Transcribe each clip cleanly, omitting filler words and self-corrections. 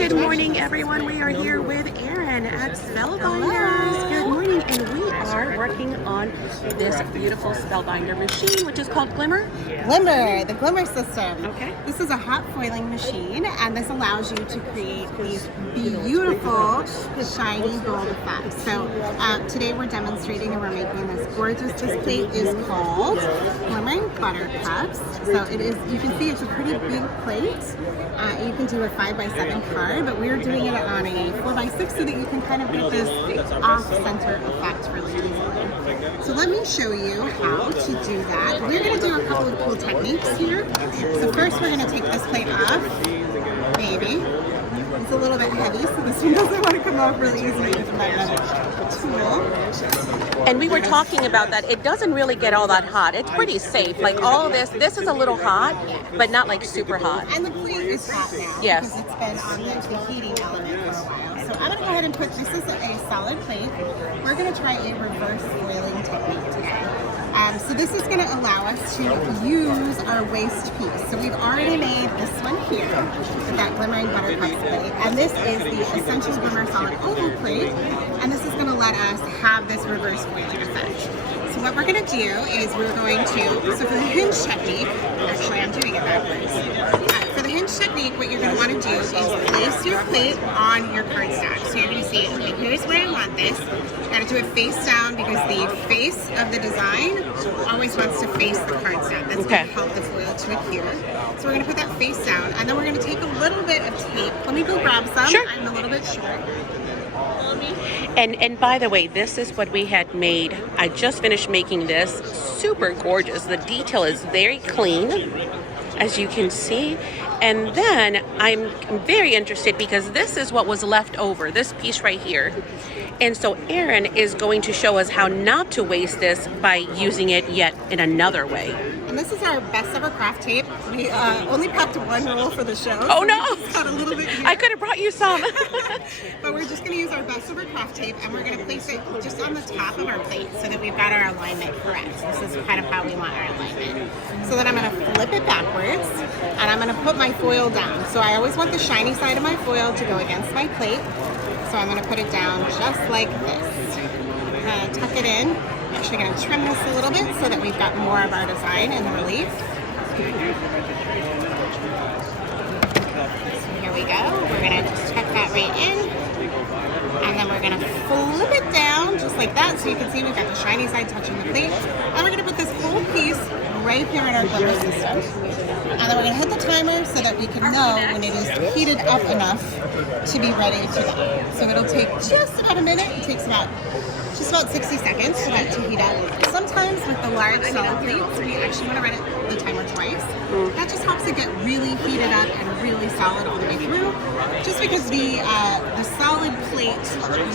Good morning, everyone. We are here with Erin at Spellbinders. Good morning, and we are working on this beautiful Spellbinder machine, which is called Glimmer. Glimmer, the Glimmer system. Okay. This is a hot foiling machine, and this allows you to create these beautiful, shiny gold effects. So today we're demonstrating and we're making this gorgeous. This plate is called Glimmering Buttercups. So it is. You can see it's a pretty big plate. You can do a 5x7 card, but we're doing it on a 4x6 so that you can kind of get this off-center effect really easily. So let me show you how to do that. We're going to do a couple of cool techniques here. So first we're going to take this plate off, maybe. It's a little bit heavy, so this one doesn't want to come off really easily with my other tool. And we were talking about that. It doesn't really get all that hot. It's pretty safe. Like all of this is a little hot, but not like super hot. And the plate is hot now. Yes. Because it's been on the heating element for a while. So I'm going to go ahead and put, this is a solid plate. We're going to try a reverse foiling technique today. So this is going to allow us to use our waste piece. So we've already made this one here with that Glimmering Buttercups plate. And this is the Essential Glimmer Solid Oval plate. And this is going to let us have this reverse foiling effect. So what we're going to do is we're going to, so for the hinge technique, actually I'm doing it backwards. For the hinge technique, what you're going to want to do is place your plate on your card stack. So you're going to see, okay, here's where I want this. You're going to do it face down because the face of the design always wants to face the card stack. That's going to help the foil to adhere. So we're going to put that face down, and then we're going to take a little bit of tape. Let me go grab some. Sure. I'm a little bit short. And by the way, this is what we had made. I just finished making this. Super gorgeous. The detail is very clean, as you can see. And then I'm very interested because this is what was left over, this piece right here. And so Erin is going to show us how not to waste this by using it yet in another way. And this is our best ever craft tape. We only packed one roll for the show. Oh no! Got a little bit here. I could have brought you some. But we're just going to use our best ever craft tape, and we're going to place it just on the top of our plate so that we've got our alignment correct. This is kind of how we want our alignment. So then I'm going to flip it backwards, and I'm going to put my foil down. So I always want the shiny side of my foil to go against my plate. So I'm going to put it down just like this. I'm going to tuck it in. I'm actually going to trim this a little bit so that we've got more of our design in the relief. So here we go. We're going to just tuck that right in. And then we're going to flip it down just like that. So you can see we've got the shiny side touching the plate. And we're going to put this whole piece right here in our Glimmer system. And then we're going to hit the timer so that we can know when it is heated up enough to be ready to go. So it'll take just about a minute. It takes just about 60 seconds for that to heat up. Sometimes with the large solid plates, we actually want to run the timer twice. That just helps it get really heated up and really solid all the way through. Just because the solid plate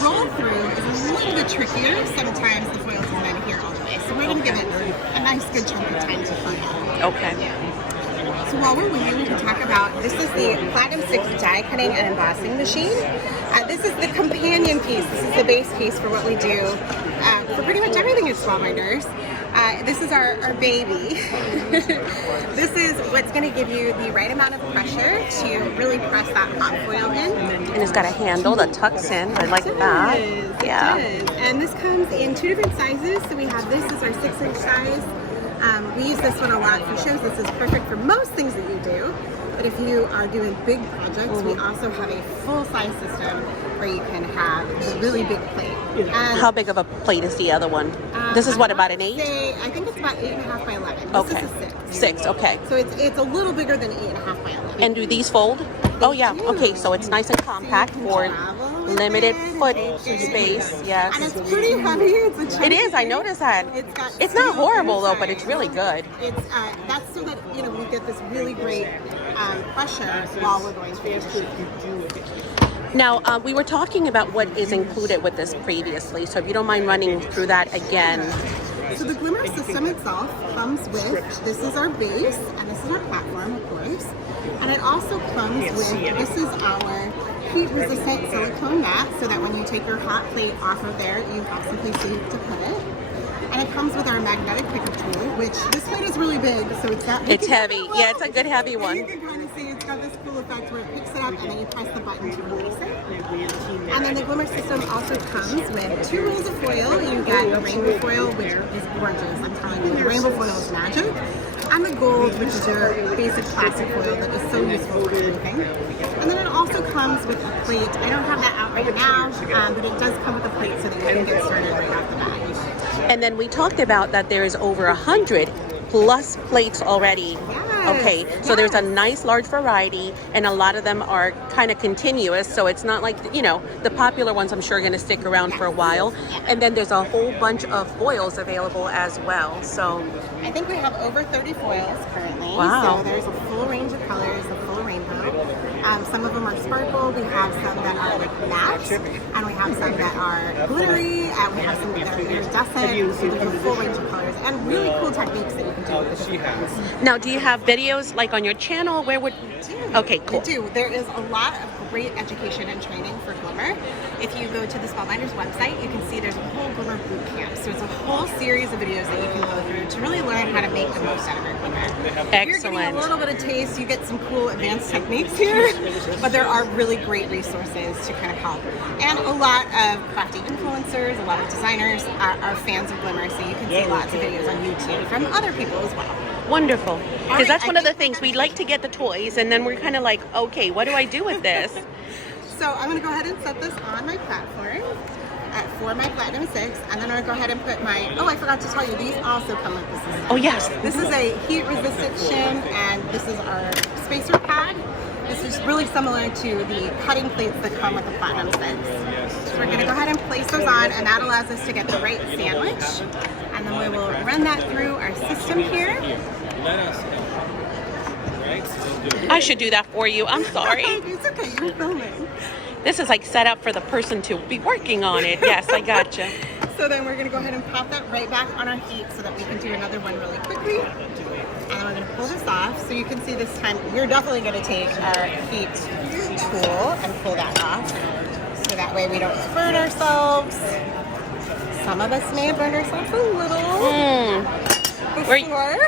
roll through is a little bit trickier. Sometimes the foil isn't adhere all the way. So we're going to give it a nice good chunk of time to fun out. Okay. So while we're waiting, we can talk about, this is the Platinum 6 die cutting and embossing machine. This is the companion piece. This is the base piece for what we do for pretty much everything at Spellbinders. This is our baby. This is what's going to give you the right amount of pressure to really press that hot foil in. And it's got a handle that tucks in. I like that. Yeah. It is. And this comes in 2 different sizes. So we have this is our 6-inch size. We use this one a lot for shows. This is perfect for most things that you do. But if you are doing big projects, we also have a full-size system where you can have a really big plate. And How big of a plate is the other one? This is what, about an 8? I think it's about 8.5 by 11. This Okay. is a 6. 6, okay. So it's a little bigger than 8.5 by 11. And do these fold? Oh yeah, do. okay, so it's nice and compact for limited foot space, yes. And it's pretty heavy. It's a chunky It is, I noticed that. It's not horrible though, but it's really good. It's that's so that we get this really great pressure while we're going through the machine. Now, we were talking about what is included with this previously, so if you don't mind running through that again. So the Glimmer system itself comes with, this is our base, and this is our platform, of course. And it also comes with, this is our heat-resistant silicone mat, so that when you take your hot plate off of there, you have someplace safe to put it. And it comes with our magnetic pickup tool, which this plate is really big, so it's got... It's heavy. Yeah, it's a good heavy one. And you can kind of see it's got this cool cool effect where it picks it up and then you press the button to release it. And then the Glimmer system also comes with 2 rolls of foil. You get a rainbow foil, which is gorgeous. I'm telling you, the rainbow foil is magic. And the gold, which is your basic plastic foil that is so useful for everything. And then it also comes with a plate. I don't have that out right now, but it does come with a plate so that you can get started right off the bat. And then we talked about that there's over 100 plus plates already. Yes, Okay, so there's a nice large variety, and a lot of them are kind of continuous, so it's not like, you know, the popular ones I'm sure are going to stick around for a while. And then there's a whole bunch of foils available as well. So I think we have over 30 foils currently. Wow. So there's a full range of colors, a full rainbow. Some of them are sparkle. We have some that are like matte, and we have some that are glittery, and we have some that are iridescent. So there's a full range of colors and really cool techniques that you can do with the different ones. now, do you have videos like on your channel? Where would? Okay, cool. We do. There is a lot of great education and training for Glimmer. If you go to the Spellbinder's website, you can see there's a whole Glimmer boot camp. So it's a whole series of videos that you can go through to really learn how to make the most out of your Glimmer. If you're getting a little bit of taste, you get some cool advanced techniques here, but there are really great resources to kind of help. And a lot of crafty influencers, a lot of designers are fans of Glimmer, so you can see lots of videos on YouTube from other people as well. Wonderful. Because right, that's one of the things we like to get the toys, and then we're kind of like, okay, what do I do with this? So I'm going to go ahead and set this on my platform for my Platinum 6, and then I'm going to go ahead and put my, oh, I forgot to tell you, these also come with this. Oh, yes. This is a heat-resistant shim, and this is our spacer pad. This is really similar to the cutting plates that come with the Platinum 6. So we're going to go ahead and place those on, and that allows us to get the right sandwich. And then we will run that through our system here. I should do that for you. I'm sorry. It's okay, you're filming. This is like set up for the person to be working on it. Yes, I gotcha. So then we're going to go ahead and pop that right back on our heat so that we can do another one really quickly. And then we're going to pull this off. So you can see this time we're definitely going to take our heat tool and pull that off. So that way we don't burn ourselves. Some of us may have burned ourselves a little.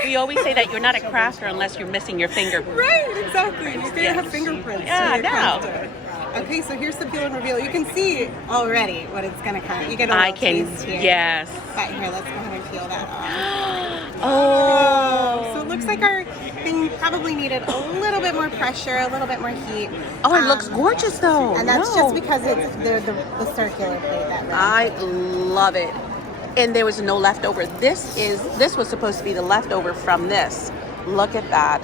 We always say that you're not a crafter unless you're missing your finger. Right, exactly. You're going to have fingerprints. Yeah, I know. Okay, so here's the peel and reveal. You can see already what it's going to come. You get a little taste here. Yes. But here, let's go ahead and peel that off. Oh. So it looks like our thing probably needed a little bit more pressure, a little bit more heat. Oh, it looks gorgeous though. And that's just because it's the circular plate that I love it. And there was no leftover. This was supposed to be the leftover from this. Look at that.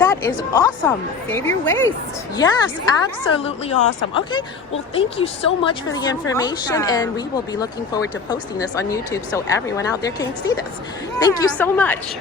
That is awesome. Save your waste. Yes, absolutely awesome. Okay, well, thank you so much for the information, and we will be looking forward to posting this on YouTube so everyone out there can see this. Yeah. Thank you so much.